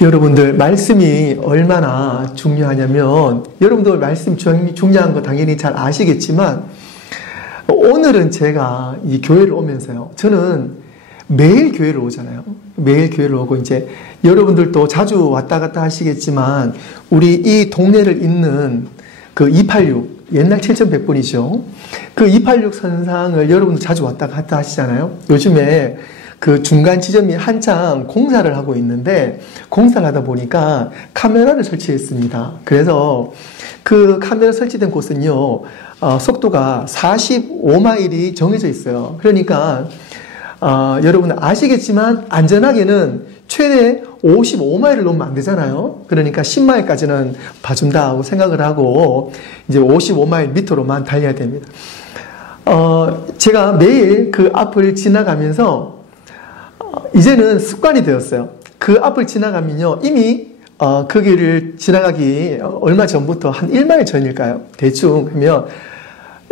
여러분들 말씀이 얼마나 중요하냐면 여러분들 말씀 중요한 거 당연히 잘 아시겠지만 오늘은 제가 이 교회를 오면서요. 저는 매일 교회를 오잖아요. 매일 교회를 오고 이제 여러분들도 자주 왔다 갔다 하시겠지만 우리 이 동네를 잇는 그 286 옛날 7100번이죠. 그 286 선상을 여러분들 자주 왔다 갔다 하시잖아요. 요즘에 그 중간 지점이 한창 공사를 하고 있는데 공사를 하다 보니까 카메라를 설치했습니다. 그래서 그 카메라 설치된 곳은요, 속도가 45마일이 정해져 있어요. 그러니까 여러분 아시겠지만 안전하게는 최대 55마일을 넘으면 안 되잖아요. 그러니까 10마일까지는 봐준다고 생각을 하고 이제 55마일 밑으로만 달려야 됩니다. 제가 매일 그 앞을 지나가면서 이제는 습관이 되었어요. 그 앞을 지나가면요, 이미 그 길을 지나가기 얼마 전부터 한 1마일 전일까요? 대충 하면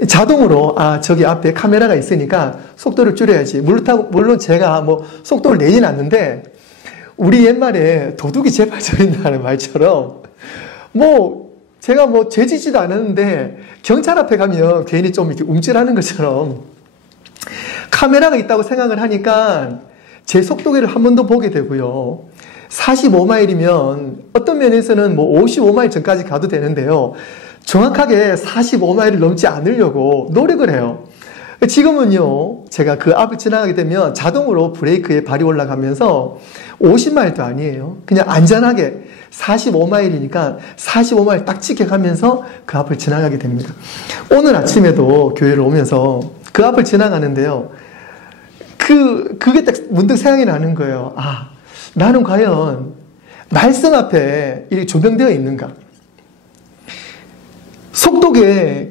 자동으로 저기 앞에 카메라가 있으니까 속도를 줄여야지. 물론 제가 뭐 속도를 내진 않는데 우리 옛말에 도둑이 제발 저린다는 말처럼 뭐 제가 뭐 죄지지도 않았는데 경찰 앞에 가면 괜히 좀 이렇게 움찔하는 것처럼 카메라가 있다고 생각을 하니까 제 속도계를 한 번 더 보게 되고요. 45마일이면 어떤 면에서는 뭐 55마일 전까지 가도 되는데요. 정확하게 45마일을 넘지 않으려고 노력을 해요. 지금은요, 제가 그 앞을 지나가게 되면 자동으로 브레이크에 발이 올라가면서 50마일도 아니에요. 그냥 안전하게 45마일이니까 45마일 딱 지켜가면서 그 앞을 지나가게 됩니다. 오늘 아침에도 교회를 오면서 그 앞을 지나가는데요. 그게 딱 문득 생각이 나는 거예요. 나는 과연 말씀 앞에 조명되어 있는가? 속도계,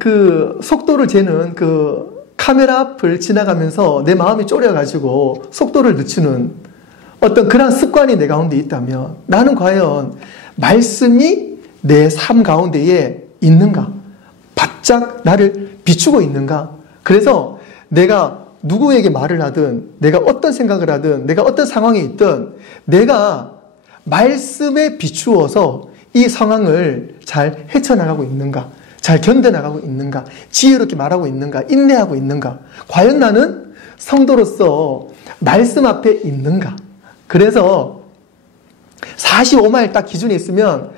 속도를 재는 카메라 앞을 지나가면서 내 마음이 졸여가지고 속도를 늦추는 어떤 그런 습관이 내 가운데 있다면 나는 과연 말씀이 내 삶 가운데에 있는가? 바짝 나를 비추고 있는가? 그래서 내가 누구에게 말을 하든 내가 어떤 생각을 하든 내가 어떤 상황에 있든 내가 말씀에 비추어서 이 상황을 잘 헤쳐나가고 있는가? 잘 견뎌나가고 있는가? 지혜롭게 말하고 있는가? 인내하고 있는가? 과연 나는 성도로서 말씀 앞에 있는가? 그래서 45마일 딱 기준이 있으면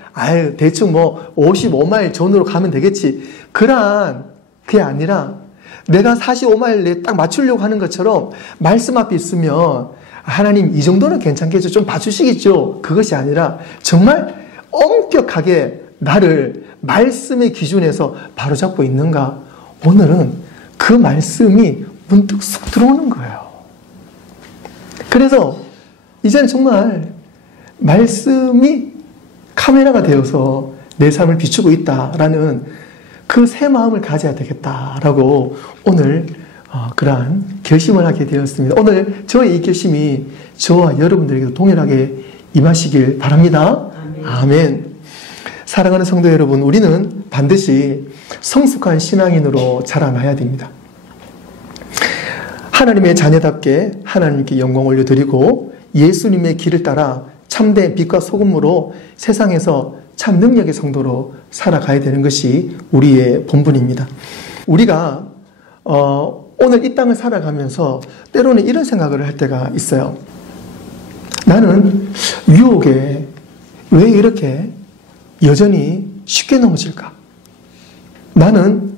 대충 뭐 55마일 전으로 가면 되겠지. 그게 아니라 내가 45마일 내에 딱 맞추려고 하는 것처럼 말씀 앞에 있으면 하나님 이 정도는 괜찮겠죠. 좀 봐주시겠죠. 그것이 아니라 정말 엄격하게 나를 말씀의 기준에서 바로잡고 있는가? 오늘은 그 말씀이 문득 쑥 들어오는 거예요. 그래서 이제는 정말 말씀이 카메라가 되어서 내 삶을 비추고 있다라는 그 새 마음을 가져야 되겠다라고 오늘 그러한 결심을 하게 되었습니다. 오늘 저의 이 결심이 저와 여러분들에게도 동일하게 임하시길 바랍니다. 아멘. 사랑하는 성도 여러분, 우리는 반드시 성숙한 신앙인으로 자라나야 됩니다. 하나님의 자녀답게 하나님께 영광 올려드리고 예수님의 길을 따라 참된 빛과 소금으로 세상에서 참 능력의 성도로 살아가야 되는 것이 우리의 본분입니다. 우리가 오늘 이 땅을 살아가면서 때로는 이런 생각을 할 때가 있어요. 나는 유혹에 왜 이렇게 여전히 쉽게 넘어질까? 나는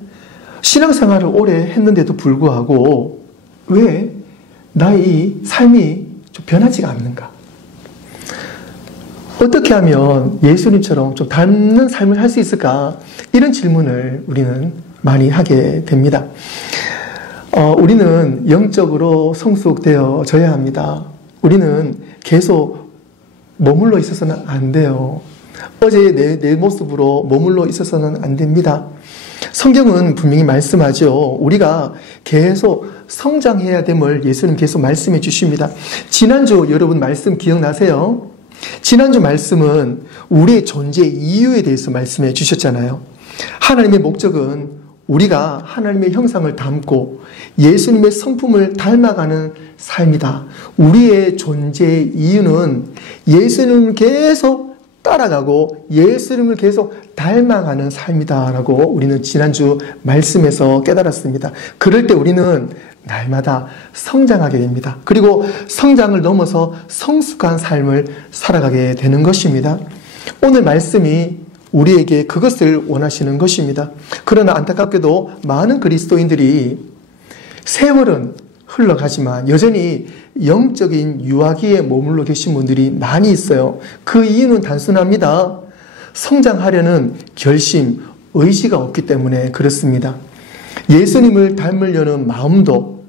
신앙생활을 오래 했는데도 불구하고 왜 나의 삶이 좀 변하지가 않는가? 어떻게 하면 예수님처럼 좀 닮는 삶을 할 수 있을까? 이런 질문을 우리는 많이 하게 됩니다. 우리는 영적으로 성숙되어져야 합니다. 우리는 계속 머물러 있어서는 안 돼요. 어제의 내 모습으로 머물러 있어서는 안 됩니다. 성경은 분명히 말씀하죠. 우리가 계속 성장해야 됨을 예수님 계속 말씀해 주십니다. 지난주 여러분 말씀 기억나세요? 지난주 말씀은 우리의 존재 이유에 대해서 말씀해 주셨잖아요. 하나님의 목적은 우리가 하나님의 형상을 담고 예수님의 성품을 닮아가는 삶이다. 우리의 존재의 이유는 예수님을 계속 따라가고 예수님을 계속 닮아가는 삶이다 라고 우리는 지난주 말씀에서 깨달았습니다. 그럴 때 우리는 날마다 성장하게 됩니다. 그리고 성장을 넘어서 성숙한 삶을 살아가게 되는 것입니다. 오늘 말씀이 우리에게 그것을 원하시는 것입니다. 그러나 안타깝게도 많은 그리스도인들이 세월은 흘러가지만 여전히 영적인 유아기에 머물러 계신 분들이 많이 있어요. 그 이유는 단순합니다. 성장하려는 결심, 의지가 없기 때문에 그렇습니다. 예수님을 닮으려는 마음도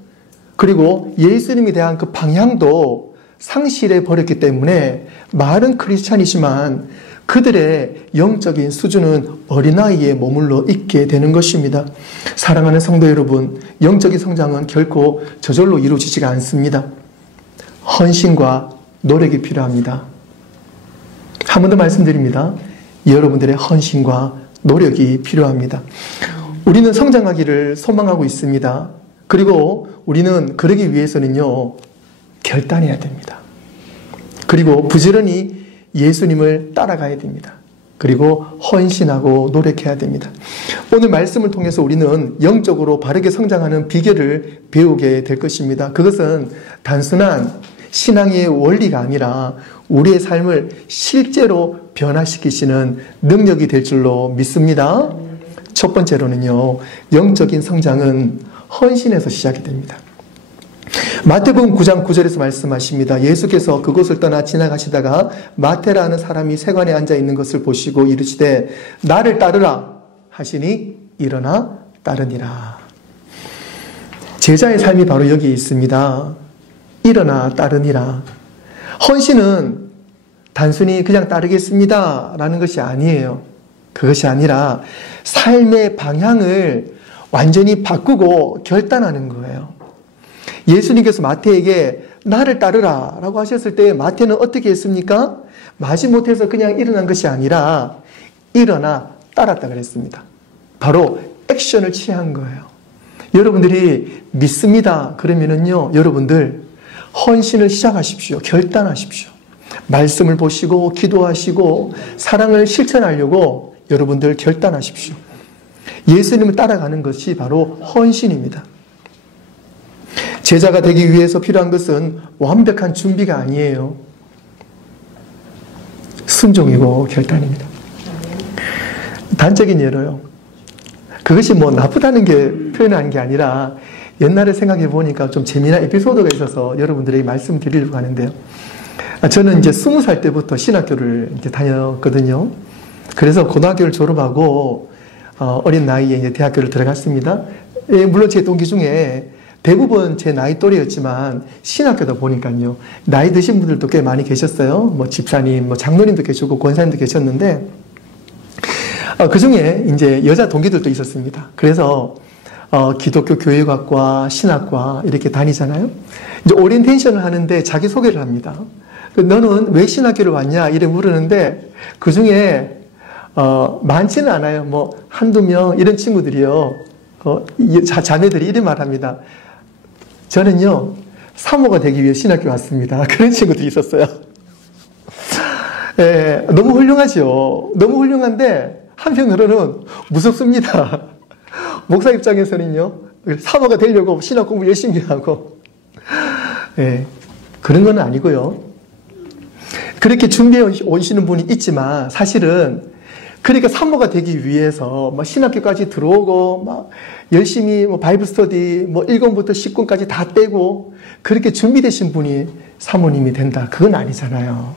그리고 예수님에 대한 그 방향도 상실해 버렸기 때문에 많은 크리스찬이지만 그들의 영적인 수준은 어린아이에 머물러 있게 되는 것입니다. 사랑하는 성도 여러분, 영적인 성장은 결코 저절로 이루어지지가 않습니다. 헌신과 노력이 필요합니다. 한 번 더 말씀드립니다. 여러분들의 헌신과 노력이 필요합니다. 우리는 성장하기를 소망하고 있습니다. 그리고 우리는 그러기 위해서는요, 결단해야 됩니다. 그리고 부지런히 예수님을 따라가야 됩니다. 그리고 헌신하고 노력해야 됩니다. 오늘 말씀을 통해서 우리는 영적으로 바르게 성장하는 비결을 배우게 될 것입니다. 그것은 단순한 신앙의 원리가 아니라 우리의 삶을 실제로 변화시키시는 능력이 될 줄로 믿습니다. 첫 번째로는요, 영적인 성장은 헌신에서 시작이 됩니다. 마태복음 9장 9절에서 말씀하십니다. 예수께서 그곳을 떠나 지나가시다가 마태라는 사람이 세관에 앉아 있는 것을 보시고 이르시되 나를 따르라 하시니 일어나 따르니라. 제자의 삶이 바로 여기 있습니다. 일어나 따르니라. 헌신은 단순히 그냥 따르겠습니다 라는 것이 아니에요. 그것이 아니라 삶의 방향을 완전히 바꾸고 결단하는 거예요. 예수님께서 마태에게 나를 따르라 라고 하셨을 때 마태는 어떻게 했습니까? 마지못해서 그냥 일어난 것이 아니라 일어나 따랐다 그랬습니다. 바로 액션을 취한 거예요. 여러분들이 믿습니다 그러면은요, 여러분들 헌신을 시작하십시오. 결단하십시오. 말씀을 보시고 기도하시고 사랑을 실천하려고 여러분들 결단하십시오. 예수님을 따라가는 것이 바로 헌신입니다. 제자가 되기 위해서 필요한 것은 완벽한 준비가 아니에요. 순종이고 결단입니다. 단적인 예로요. 그것이 뭐 나쁘다는 게 표현하는 게 아니라 옛날에 생각해 보니까 좀 재미난 에피소드가 있어서 여러분들에게 말씀드리려고 하는데요. 저는 이제 20살 때부터 신학교를 이제 다녔거든요. 그래서 고등학교를 졸업하고 어린 나이에 이제 대학교를 들어갔습니다. 물론 제 동기 중에 대부분 제 나이 또래였지만 신학교다 보니까요, 나이 드신 분들도 꽤 많이 계셨어요. 뭐 집사님, 뭐 장로님도 계시고 권사님도 계셨는데 그 중에 이제 여자 동기들도 있었습니다. 그래서 기독교 교회학과, 신학과 이렇게 다니잖아요. 이제 오리엔테이션을 하는데 자기 소개를 합니다. 너는 왜 신학교를 왔냐 이래 물으는데 그 중에 많지는 않아요. 뭐 한두 명 이런 친구들이요. 자매들이 이런 말합니다. 저는요, 사모가 되기 위해 신학교 왔습니다. 그런 친구들이 있었어요. 예, 너무 훌륭하죠. 너무 훌륭한데 한편으로는 무섭습니다. 목사 입장에서는요, 사모가 되려고 신학 공부 열심히 하고, 예, 그런 건 아니고요. 그렇게 준비해 오시는 분이 있지만 사실은 그러니까 사모가 되기 위해서 막 신학교까지 들어오고 막 열심히 뭐 바이블 스터디 뭐 1권부터 10권까지 다 떼고 그렇게 준비되신 분이 사모님이 된다. 그건 아니잖아요.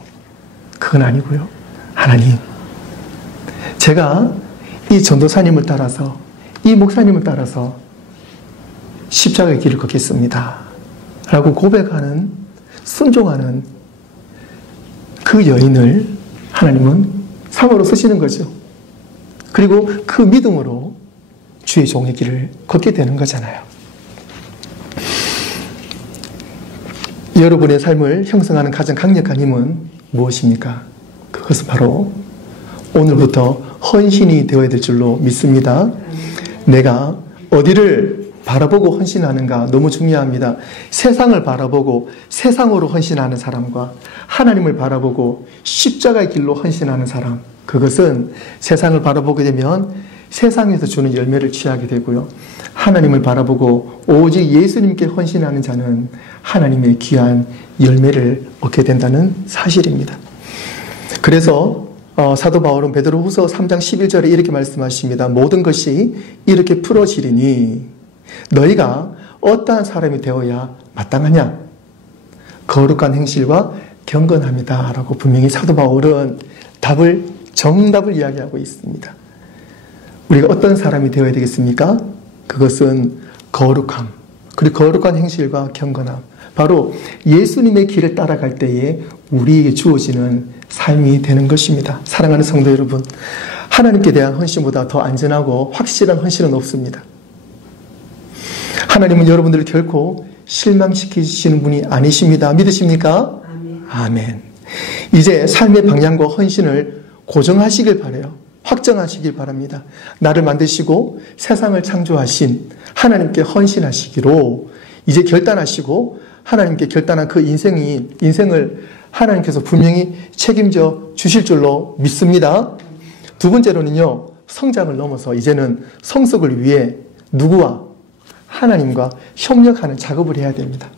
그건 아니고요. 하나님, 제가 이 전도사님을 따라서 이 목사님을 따라서 십자가의 길을 걷겠습니다 라고 고백하는, 순종하는 그 여인을 하나님은 사모로 쓰시는 거죠. 그리고 그 믿음으로 주의 종의 길을 걷게 되는 거잖아요. 여러분의 삶을 형성하는 가장 강력한 힘은 무엇입니까? 그것은 바로 오늘부터 헌신이 되어야 될 줄로 믿습니다. 내가 어디를 바라보고 헌신하는가 너무 중요합니다. 세상을 바라보고 세상으로 헌신하는 사람과 하나님을 바라보고 십자가의 길로 헌신하는 사람, 그것은 세상을 바라보게 되면 세상에서 주는 열매를 취하게 되고요. 하나님을 바라보고 오직 예수님께 헌신하는 자는 하나님의 귀한 열매를 얻게 된다는 사실입니다. 그래서 사도 바울은 베드로후서 3장 11절에 이렇게 말씀하십니다. 모든 것이 이렇게 풀어지리니 너희가 어떠한 사람이 되어야 마땅하냐? 거룩한 행실과 경건함이다 라고 분명히 사도 바울은 정답을 이야기하고 있습니다. 우리가 어떤 사람이 되어야 되겠습니까? 그것은 거룩함, 그리고 거룩한 행실과 경건함, 바로 예수님의 길을 따라갈 때에 우리에게 주어지는 삶이 되는 것입니다. 사랑하는 성도 여러분, 하나님께 대한 헌신보다 더 안전하고 확실한 헌신은 없습니다. 하나님은 여러분들을 결코 실망시키시는 분이 아니십니다. 믿으십니까? 아멘. 이제 삶의 방향과 헌신을 고정하시길 바라요. 확정하시길 바랍니다. 나를 만드시고 세상을 창조하신 하나님께 헌신하시기로 이제 결단하시고 하나님께 결단한 그 인생을 하나님께서 분명히 책임져 주실 줄로 믿습니다. 두 번째로는요, 성장을 넘어서 이제는 성숙을 위해 누구와? 하나님과 협력하는 작업을 해야 됩니다.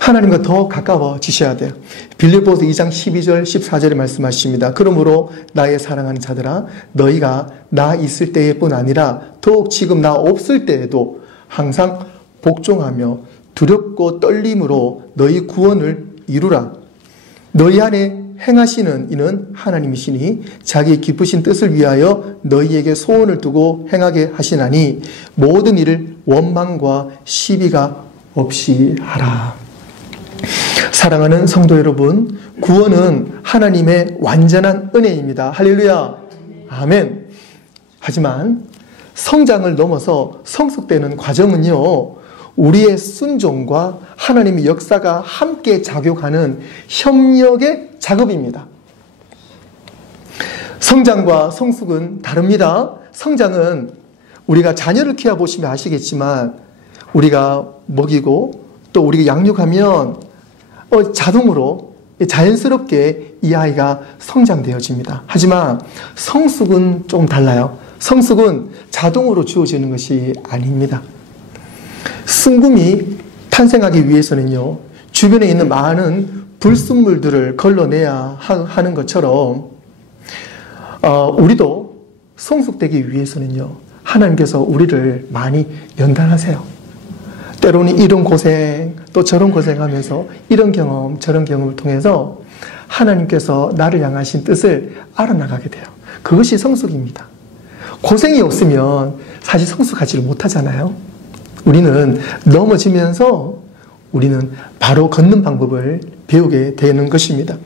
하나님과 더 가까워지셔야 돼요. 빌립보서 2장 12절 14절에 말씀하십니다. 그러므로 나의 사랑하는 자들아, 너희가 나 있을 때뿐 아니라 더욱 지금 나 없을 때에도 항상 복종하며 두렵고 떨림으로 너희 구원을 이루라. 너희 안에 행하시는 이는 하나님이시니 자기 기쁘신 뜻을 위하여 너희에게 소원을 두고 행하게 하시나니 모든 일을 원망과 시비가 없이 하라. 사랑하는 성도 여러분, 구원은 하나님의 완전한 은혜입니다. 할렐루야. 아멘. 하지만 성장을 넘어서 성숙되는 과정은요, 우리의 순종과 하나님의 역사가 함께 작용하는 협력의 작업입니다. 성장과 성숙은 다릅니다. 성장은 우리가 자녀를 키워보시면 아시겠지만 우리가 먹이고 또 우리가 양육하면 자동으로 자연스럽게 이 아이가 성장되어집니다. 하지만 성숙은 좀 달라요. 성숙은 자동으로 주어지는 것이 아닙니다. 순금이 탄생하기 위해서는요, 주변에 있는 많은 불순물들을 걸러내야 하는 것처럼 우리도 성숙되기 위해서는요, 하나님께서 우리를 많이 연단하세요. 때로는 이런 고생 또 저런 고생하면서 이런 경험 저런 경험을 통해서 하나님께서 나를 향하신 뜻을 알아나가게 돼요. 그것이 성숙입니다. 고생이 없으면 사실 성숙하지를 못하잖아요. 우리는 넘어지면서 우리는 바로 걷는 방법을 배우게 되는 것입니다.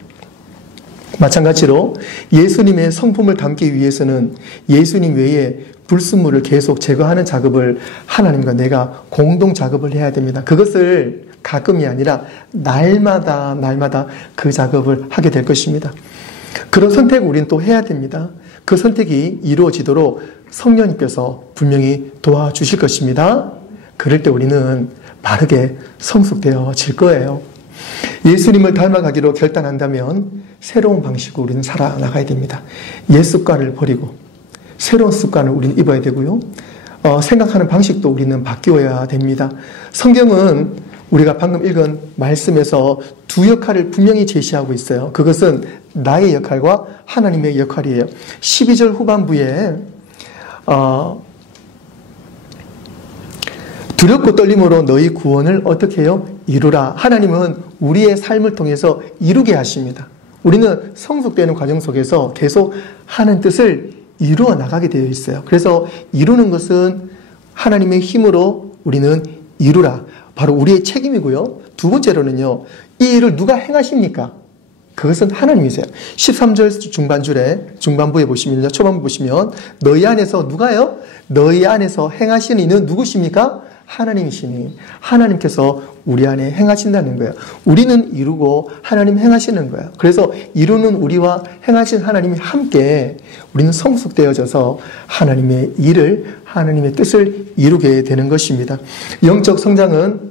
마찬가지로 예수님의 성품을 담기 위해서는 예수님 외에 불순물을 계속 제거하는 작업을 하나님과 내가 공동 작업을 해야 됩니다. 그것을 가끔이 아니라 날마다 그 작업을 하게 될 것입니다. 그런 선택을 우리는 또 해야 됩니다. 그 선택이 이루어지도록 성령님께서 분명히 도와주실 것입니다. 그럴 때 우리는 바르게 성숙되어질 거예요. 예수님을 닮아가기로 결단한다면 새로운 방식으로 우리는 살아나가야 됩니다. 옛 습관을 버리고 새로운 습관을 우리는 입어야 되고요. 생각하는 방식도 우리는 바뀌어야 됩니다. 성경은 우리가 방금 읽은 말씀에서 두 역할을 분명히 제시하고 있어요. 그것은 나의 역할과 하나님의 역할이에요. 12절 후반부에 두렵고 떨림으로 너희 구원을 어떻게 해요? 이루라. 하나님은 우리의 삶을 통해서 이루게 하십니다. 우리는 성숙되는 과정 속에서 계속 하는 뜻을 이루어 나가게 되어 있어요. 그래서 이루는 것은 하나님의 힘으로 우리는 이루라. 바로 우리의 책임이고요. 두 번째로는요, 이 일을 누가 행하십니까? 그것은 하나님이세요. 13절 중반부에 보시면요, 초반부 보시면 너희 안에서 누가요? 너희 안에서 행하시는 이는 누구십니까? 하나님이시니 하나님께서 우리 안에 행하신다는 거예요. 우리는 이루고 하나님 행하시는 거예요. 그래서 이루는 우리와 행하신 하나님이 함께 우리는 성숙되어져서 하나님의 일을, 하나님의 뜻을 이루게 되는 것입니다. 영적 성장은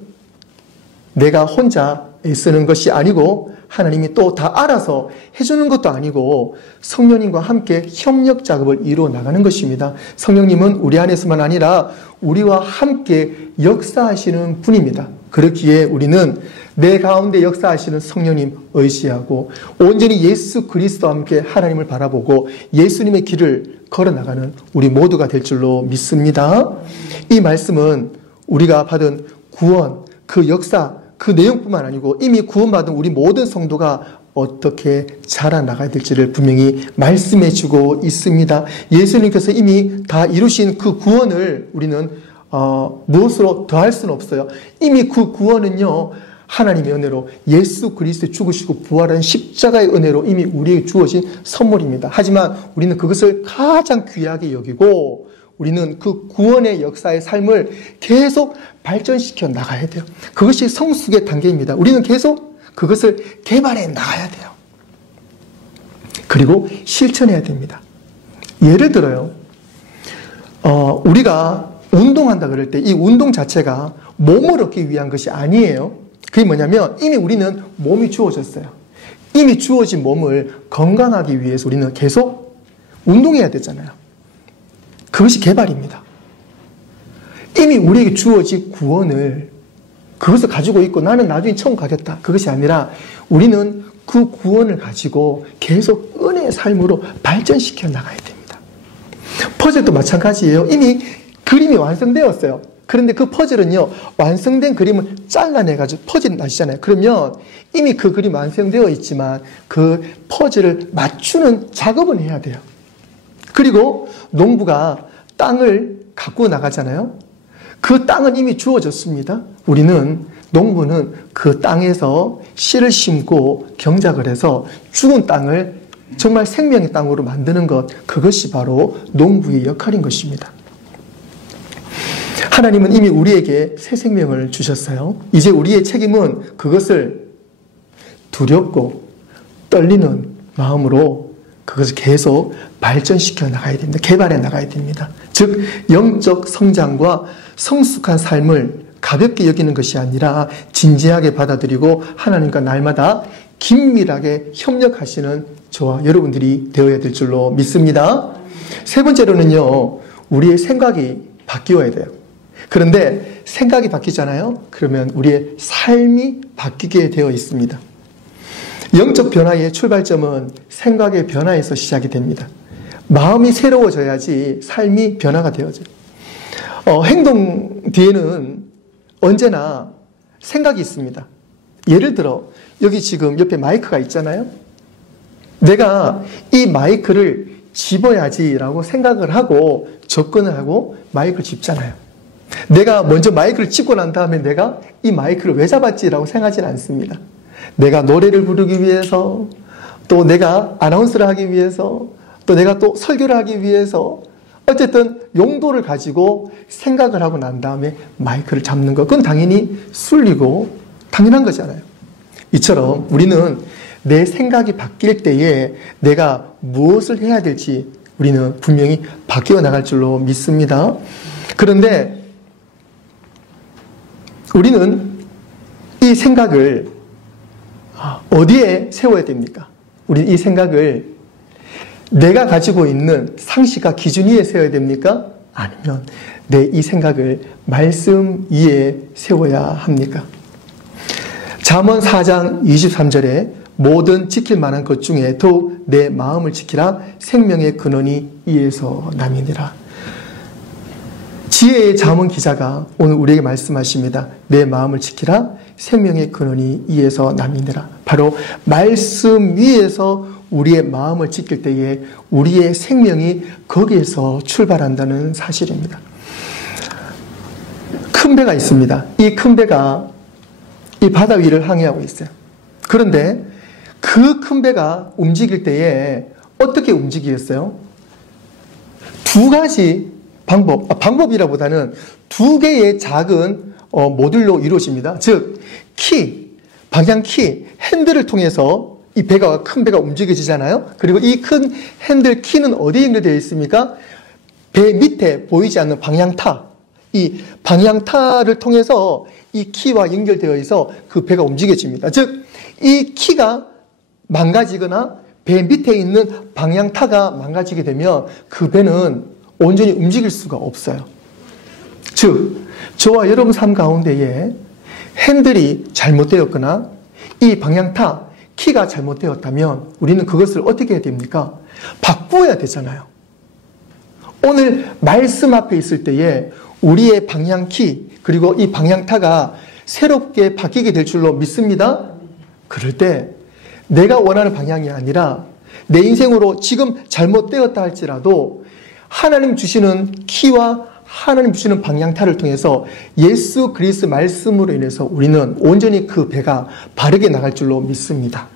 내가 혼자 애쓰는 것이 아니고 하나님이 또 다 알아서 해주는 것도 아니고 성령님과 함께 협력 작업을 이루어 나가는 것입니다. 성령님은 우리 안에서만 아니라 우리와 함께 역사하시는 분입니다. 그렇기에 우리는 내 가운데 역사하시는 성령님 의지하고 온전히 예수 그리스도와 함께 하나님을 바라보고 예수님의 길을 걸어나가는 우리 모두가 될 줄로 믿습니다. 이 말씀은 우리가 받은 구원, 그 역사, 그 내용뿐만 아니고 이미 구원받은 우리 모든 성도가 어떻게 자라나가야 될지를 분명히 말씀해 주고 있습니다. 예수님께서 이미 다 이루신 그 구원을 우리는 무엇으로 더할 수는 없어요. 이미 그 구원은요, 하나님의 은혜로 예수 그리스도의 죽으시고 부활한 십자가의 은혜로 이미 우리에게 주어진 선물입니다. 하지만 우리는 그것을 가장 귀하게 여기고 우리는 그 구원의 역사의 삶을 계속 발전시켜 나가야 돼요. 그것이 성숙의 단계입니다. 우리는 계속 그것을 개발해 나가야 돼요. 그리고 실천해야 됩니다. 예를 들어요. 우리가 운동한다 그럴 때 이 운동 자체가 몸을 얻기 위한 것이 아니에요. 그게 뭐냐면 이미 우리는 몸이 주어졌어요. 이미 주어진 몸을 건강하기 위해서 우리는 계속 운동해야 되잖아요. 그것이 개발입니다. 이미 우리에게 주어진 구원을 그것을 가지고 있고 나는 나중에 천국 가겠다. 그것이 아니라 우리는 그 구원을 가지고 계속 은혜의 삶으로 발전시켜 나가야 됩니다. 퍼즐도 마찬가지예요. 이미 그림이 완성되었어요. 그런데 그 퍼즐은요, 완성된 그림을 잘라내가지고 퍼즐이 나시잖아요. 그러면 이미 그 그림 완성되어 있지만 그 퍼즐을 맞추는 작업은 해야 돼요. 그리고 농부가 땅을 갖고 나가잖아요. 그 땅은 이미 주어졌습니다. 농부는 그 땅에서 씨를 심고 경작을 해서 죽은 땅을 정말 생명의 땅으로 만드는 것, 그것이 바로 농부의 역할인 것입니다. 하나님은 이미 우리에게 새 생명을 주셨어요. 이제 우리의 책임은 그것을 두렵고 떨리는 마음으로 그것을 계속 발전시켜 나가야 됩니다. 개발해 나가야 됩니다. 즉 영적 성장과 성숙한 삶을 가볍게 여기는 것이 아니라 진지하게 받아들이고 하나님과 날마다 긴밀하게 협력하시는 저와 여러분들이 되어야 될 줄로 믿습니다. 세 번째로는요, 우리의 생각이 바뀌어야 돼요. 그런데 생각이 바뀌잖아요. 그러면 우리의 삶이 바뀌게 되어 있습니다. 영적 변화의 출발점은 생각의 변화에서 시작이 됩니다. 마음이 새로워져야지 삶이 변화가 되어져요. 행동 뒤에는 언제나 생각이 있습니다. 예를 들어 여기 지금 옆에 마이크가 있잖아요. 내가 이 마이크를 집어야지라고 생각을 하고 접근을 하고 마이크를 집잖아요. 내가 먼저 마이크를 집고 난 다음에 내가 이 마이크를 왜 잡았지라고 생각하지는 않습니다. 내가 노래를 부르기 위해서, 또 내가 아나운서를 하기 위해서, 또 내가 또 설교를 하기 위해서, 어쨌든 용도를 가지고 생각을 하고 난 다음에 마이크를 잡는 것, 그건 당연히 순리고 당연한 거잖아요. 이처럼 우리는 내 생각이 바뀔 때에 내가 무엇을 해야 될지 우리는 분명히 바뀌어 나갈 줄로 믿습니다. 그런데 우리는 이 생각을 어디에 세워야 됩니까? 우리 이 생각을 내가 가지고 있는 상식과 기준 위에 세워야 됩니까? 아니면 내 이 생각을 말씀 위에 세워야 합니까? 잠언 4장 23절에 모든 지킬 만한 것 중에 더욱 내 마음을 지키라. 생명의 근원이 이에서 남이니라. 지혜의 잠언 기자가 오늘 우리에게 말씀하십니다. 내 마음을 지키라. 생명의 근원이 이에서 남이니라. 바로 말씀 위에서 우리의 마음을 지킬 때에 우리의 생명이 거기에서 출발한다는 사실입니다. 큰 배가 있습니다. 이 큰 배가 이 바다 위를 항해하고 있어요. 그런데 그 큰 배가 움직일 때에 어떻게 움직이겠어요? 두 가지 방법이라보다는 두 개의 작은 모듈로 이루어집니다. 즉, 방향키, 핸들을 통해서 이 큰 배가 움직여지잖아요. 그리고 이 큰 핸들 키는 어디에 연결되어 있습니까? 배 밑에 보이지 않는 방향타, 이 방향타를 통해서 이 키와 연결되어 있어 그 배가 움직여집니다. 즉, 이 키가 망가지거나 배 밑에 있는 방향타가 망가지게 되면 그 배는 온전히 움직일 수가 없어요. 즉, 저와 여러분 삶 가운데에 핸들이 잘못되었거나 이 방향타, 키가 잘못되었다면 우리는 그것을 어떻게 해야 됩니까? 바꾸어야 되잖아요. 오늘 말씀 앞에 있을 때에 우리의 방향키 그리고 이 방향타가 새롭게 바뀌게 될 줄로 믿습니다. 그럴 때 내가 원하는 방향이 아니라 내 인생으로 지금 잘못되었다 할지라도 하나님 주시는 키와 하나님 주시는 방향타를 통해서 예수 그리스도 말씀으로 인해서 우리는 온전히 그 배가 바르게 나갈 줄로 믿습니다.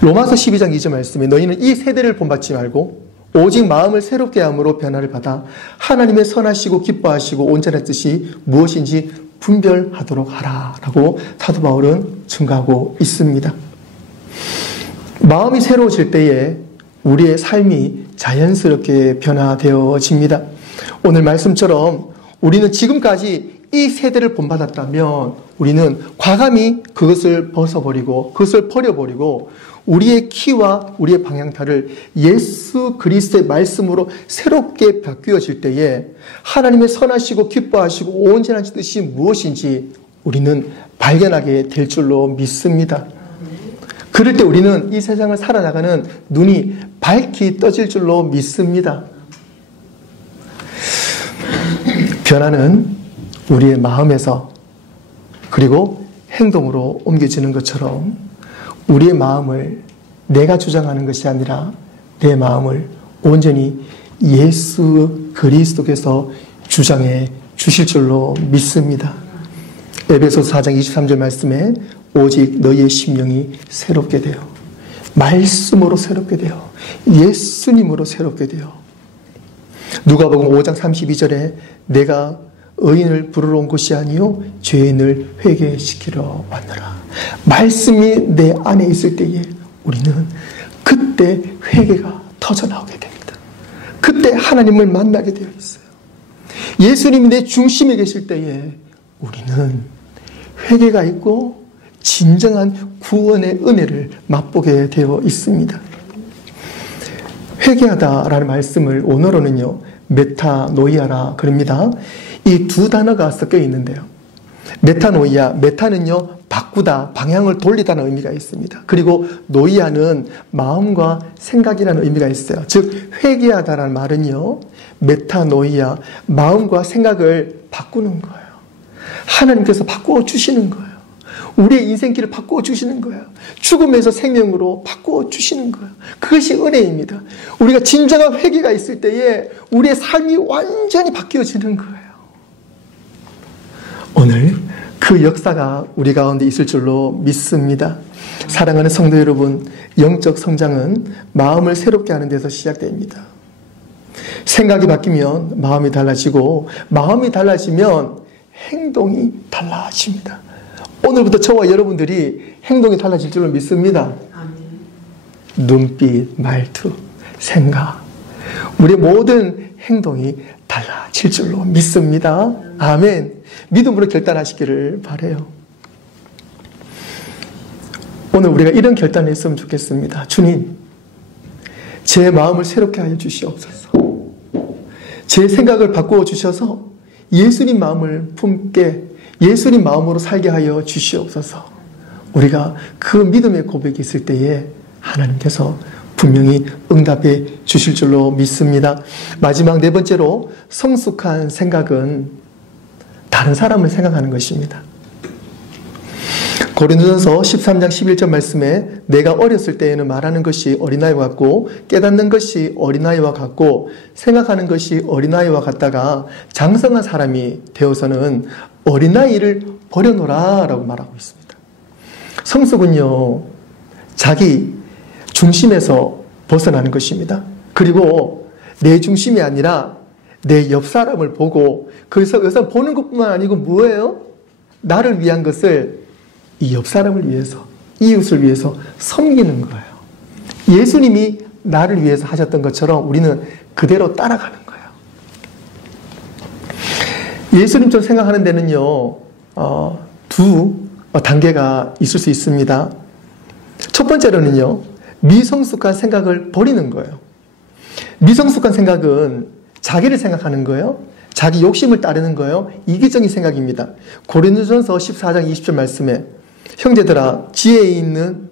로마서 12장 2절 말씀에 너희는 이 세대를 본받지 말고 오직 마음을 새롭게 함으로 변화를 받아 하나님의 선하시고 기뻐하시고 온전한 뜻이 무엇인지 분별하도록 하라 라고 사도 바울은 증거하고 있습니다. 마음이 새로워질 때에 우리의 삶이 자연스럽게 변화되어집니다. 오늘 말씀처럼 우리는 지금까지 이 세대를 본받았다면 우리는 과감히 그것을 벗어버리고 그것을 버려버리고 우리의 키와 우리의 방향타를 예수 그리스도의 말씀으로 새롭게 바뀌어질 때에 하나님의 선하시고 기뻐하시고 온전한 뜻이 무엇인지 우리는 발견하게 될 줄로 믿습니다. 그럴 때 우리는 이 세상을 살아나가는 눈이 밝게 떠질 줄로 믿습니다. 변화는 우리의 마음에서 그리고 행동으로 옮겨지는 것처럼 우리의 마음을 내가 주장하는 것이 아니라 내 마음을 온전히 예수 그리스도께서 주장해 주실 줄로 믿습니다. 에베소서 4장 23절 말씀에 오직 너희의 심령이 새롭게 되어 말씀으로 새롭게 되어 예수님으로 새롭게 되어 누가복음 5장 32절에 내가 의인을 부르러 온 것이 아니요 죄인을 회개시키러 왔노라. 말씀이 내 안에 있을 때에 우리는 그때 회개가 터져나오게 됩니다. 그때 하나님을 만나게 되어 있어요. 예수님이 내 중심에 계실 때에 우리는 회개가 있고 진정한 구원의 은혜를 맛보게 되어 있습니다. 회개하다라는 말씀을 원어로는요 메타노이아라 그럽니다. 이 두 단어가 섞여 있는데요. 메타노이아, 메타는요 바꾸다, 방향을 돌리다는 의미가 있습니다. 그리고 노이아는 마음과 생각이라는 의미가 있어요. 즉 회개하다라는 말은요 메타노이아, 마음과 생각을 바꾸는 거예요. 하나님께서 바꾸어 주시는 거예요. 우리의 인생길을 바꾸어 주시는 거예요. 죽음에서 생명으로 바꾸어 주시는 거예요. 그것이 은혜입니다. 우리가 진정한 회개가 있을 때에 우리의 삶이 완전히 바뀌어지는 거예요. 오늘 그 역사가 우리 가운데 있을 줄로 믿습니다. 사랑하는 성도 여러분, 영적 성장은 마음을 새롭게 하는 데서 시작됩니다. 생각이 바뀌면 마음이 달라지고 마음이 달라지면 행동이 달라집니다. 오늘부터 저와 여러분들이 행동이 달라질 줄로 믿습니다. 눈빛, 말투, 생각, 우리의 모든 행동이 달라질 줄로 믿습니다. 아멘. 믿음으로 결단하시기를 바라요. 오늘 우리가 이런 결단을 했으면 좋겠습니다. 주님, 제 마음을 새롭게 하여 주시옵소서. 제 생각을 바꾸어 주셔서 예수님 마음을 품게 예수님 마음으로 살게 하여 주시옵소서. 우리가 그 믿음의 고백이 있을 때에 하나님께서 분명히 응답해 주실 줄로 믿습니다. 마지막 네 번째로 성숙한 생각은 다른 사람을 생각하는 것입니다. 고린도전서 13장 11절 말씀에 내가 어렸을 때에는 말하는 것이 어린아이와 같고 깨닫는 것이 어린아이와 같고 생각하는 것이 어린아이와 같다가 장성한 사람이 되어서는 어린아이를 버려놓으라 라고 말하고 있습니다. 성숙은요 자기 중심에서 벗어나는 것입니다. 그리고 내 중심이 아니라 내 옆 사람을 보고, 그래서 여기서 보는 것뿐만 아니고 뭐예요? 나를 위한 것을 이 옆 사람을 위해서, 이웃을 위해서 섬기는 거예요. 예수님이 나를 위해서 하셨던 것처럼 우리는 그대로 따라가는 거예요. 예수님처럼 생각하는 데는요, 두 단계가 있을 수 있습니다. 첫 번째로는요, 미성숙한 생각을 버리는 거예요. 미성숙한 생각은 자기를 생각하는 거예요. 자기 욕심을 따르는 거예요. 이기적인 생각입니다. 고린도전서 14장 20절 말씀에 형제들아 지혜에는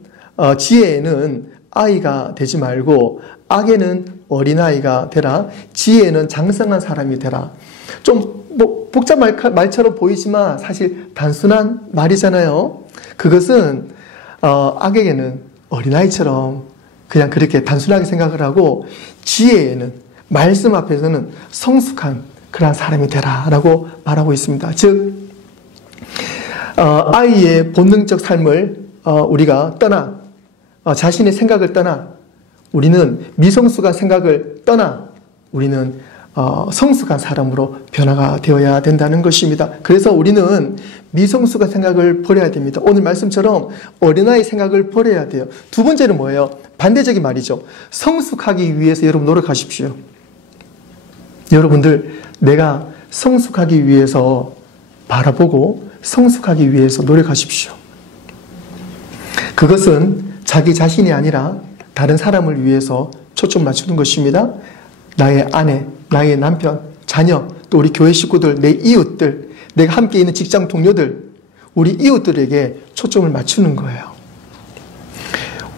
아이가 되지 말고 악에는 어린아이가 되라. 지혜에는 장성한 사람이 되라. 좀 복잡한 말처럼 보이지만 사실 단순한 말이잖아요. 그것은 악에게는 어린아이처럼 그냥 그렇게 단순하게 생각을 하고, 지혜에는, 말씀 앞에서는 성숙한 그런 사람이 되라라고 말하고 있습니다. 즉 아이의 본능적 삶을 우리가 떠나, 자신의 생각을 떠나, 우리는 미성숙한 생각을 떠나 우리는 성숙한 사람으로 변화가 되어야 된다는 것입니다. 그래서 우리는 미성숙한 생각을 버려야 됩니다. 오늘 말씀처럼 어린아이 생각을 버려야 돼요. 두 번째는 뭐예요? 반대적인 말이죠. 성숙하기 위해서 여러분 노력하십시오. 여러분들, 내가 성숙하기 위해서 바라보고 성숙하기 위해서 노력하십시오. 그것은 자기 자신이 아니라 다른 사람을 위해서 초점 맞추는 것입니다. 나의 아내, 나의 남편, 자녀, 또 우리 교회 식구들, 내 이웃들, 내가 함께 있는 직장 동료들, 우리 이웃들에게 초점을 맞추는 거예요.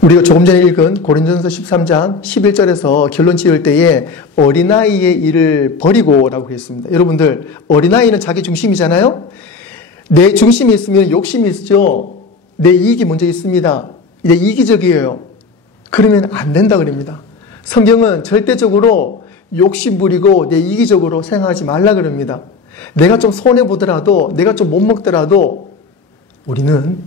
우리가 조금 전에 읽은 고린도전서 13장 11절에서 결론 지을 때에 어린아이의 일을 버리고 라고 했습니다. 여러분들, 어린아이는 자기 중심이잖아요. 내 중심이 있으면 욕심이 있죠. 내 이익이 먼저 있습니다. 이제 이기적이에요. 그러면 안 된다 그럽니다. 성경은 절대적으로 욕심 부리고 내 이기적으로 생각하지 말라 그럽니다. 내가 좀 손해보더라도, 내가 좀 못 먹더라도 우리는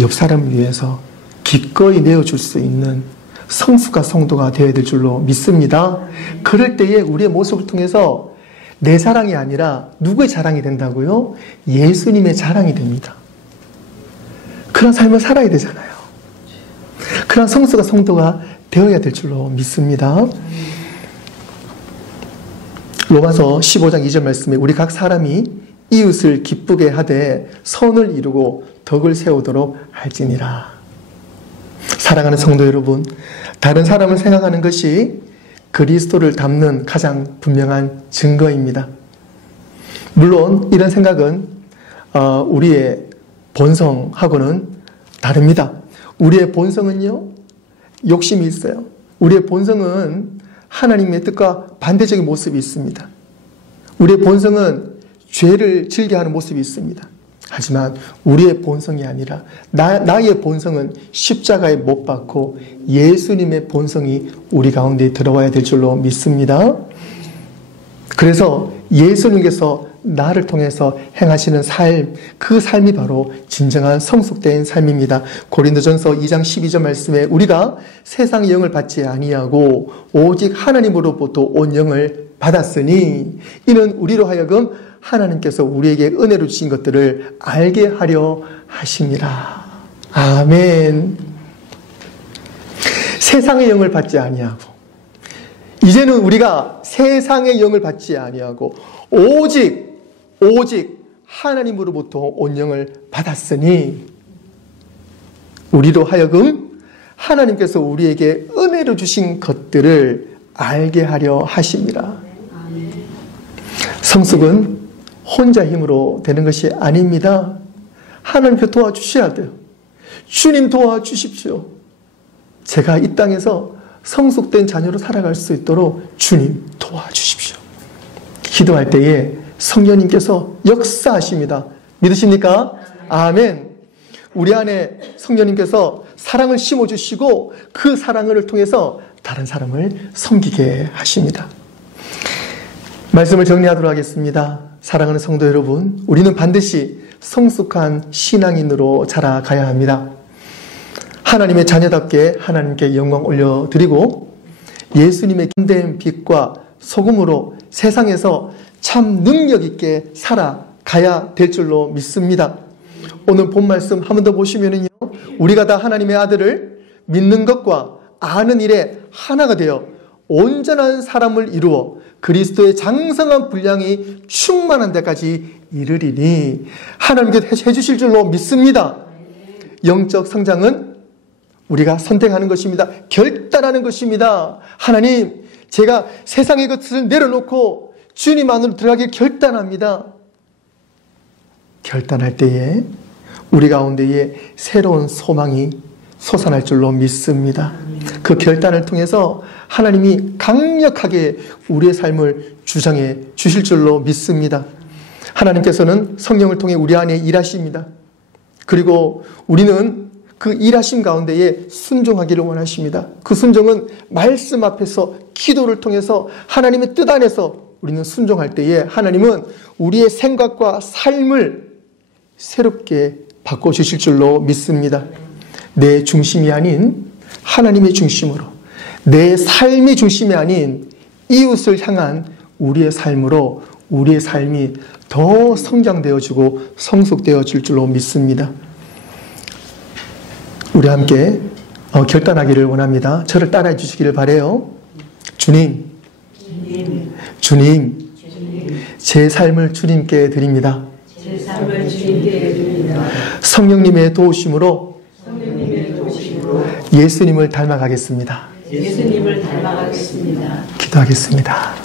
옆 사람을 위해서 기꺼이 내어줄 수 있는 성숙한 성도가 되어야 될 줄로 믿습니다. 그럴 때에 우리의 모습을 통해서 내 자랑이 아니라 누구의 자랑이 된다고요? 예수님의 자랑이 됩니다. 그런 삶을 살아야 되잖아요. 그런 성숙한 성도가 되어야 될 줄로 믿습니다. 로마서 15장 2절 말씀에 우리 각 사람이 이웃을 기쁘게 하되 선을 이루고 덕을 세우도록 할지니라. 사랑하는 성도 여러분, 다른 사람을 생각하는 것이 그리스도를 닮는 가장 분명한 증거입니다. 물론 이런 생각은 우리의 본성하고는 다릅니다. 우리의 본성은요, 욕심이 있어요. 우리의 본성은 하나님의 뜻과 반대적인 모습이 있습니다. 우리의 본성은 죄를 즐겨하는 모습이 있습니다. 하지만 우리의 본성이 아니라 나의 본성은 십자가에 못 박고 예수님의 본성이 우리 가운데 들어와야 될 줄로 믿습니다. 그래서 예수님께서 나를 통해서 행하시는 삶, 그 삶이 바로 진정한 성숙된 삶입니다. 고린도전서 2장 12절 말씀에 우리가 세상의 영을 받지 아니하고 오직 하나님으로부터 온 영을 받았으니 이는 우리로 하여금 하나님께서 우리에게 은혜로 주신 것들을 알게 하려 하심이라. 아멘. 세상의 영을 받지 아니하고, 이제는 우리가 세상의 영을 받지 아니하고 오직 하나님으로부터 온 영을 받았으니 우리로 하여금 하나님께서 우리에게 은혜로 주신 것들을 알게 하려 하심이라. 성숙은 혼자 힘으로 되는 것이 아닙니다. 하나님께 도와주셔야 돼요. 주님 도와주십시오. 제가 이 땅에서 성숙된 자녀로 살아갈 수 있도록 주님 도와주십시오. 기도할 때에 성령님께서 역사하십니다. 믿으십니까? 아멘. 우리 안에 성령님께서 사랑을 심어주시고 그 사랑을 통해서 다른 사람을 섬기게 하십니다. 말씀을 정리하도록 하겠습니다. 사랑하는 성도 여러분, 우리는 반드시 성숙한 신앙인으로 자라가야 합니다. 하나님의 자녀답게 하나님께 영광 올려드리고 예수님의 참된 빛과 소금으로 세상에서 참 능력 있게 살아가야 될 줄로 믿습니다. 오늘 본 말씀 한 번 더 보시면요, 우리가 다 하나님의 아들을 믿는 것과 아는 일에 하나가 되어 온전한 사람을 이루어 그리스도의 장성한 분량이 충만한 데까지 이르리니 하나님께 해주실 줄로 믿습니다. 영적 성장은 우리가 선택하는 것입니다. 결단하는 것입니다. 하나님, 제가 세상의 것을 내려놓고 주님 안으로 들어가길 결단합니다. 결단할 때에 우리 가운데에 새로운 소망이 솟아날 줄로 믿습니다. 그 결단을 통해서 하나님이 강력하게 우리의 삶을 주장해 주실 줄로 믿습니다. 하나님께서는 성령을 통해 우리 안에 일하십니다. 그리고 우리는 그 일하심 가운데에 순종하기를 원하십니다. 그 순종은 말씀 앞에서 기도를 통해서 하나님의 뜻 안에서 우리는 순종할 때에 하나님은 우리의 생각과 삶을 새롭게 바꿔주실 줄로 믿습니다. 내 중심이 아닌 하나님의 중심으로, 내 삶의 중심이 아닌 이웃을 향한 우리의 삶으로 우리의 삶이 더 성장되어지고 성숙되어질 줄로 믿습니다. 우리 함께 결단하기를 원합니다. 저를 따라해 주시기를 바라요. 주님, 제 삶을 주님께 드립니다. 성령님의 도우심으로 예수님을 닮아가겠습니다. 기도하겠습니다.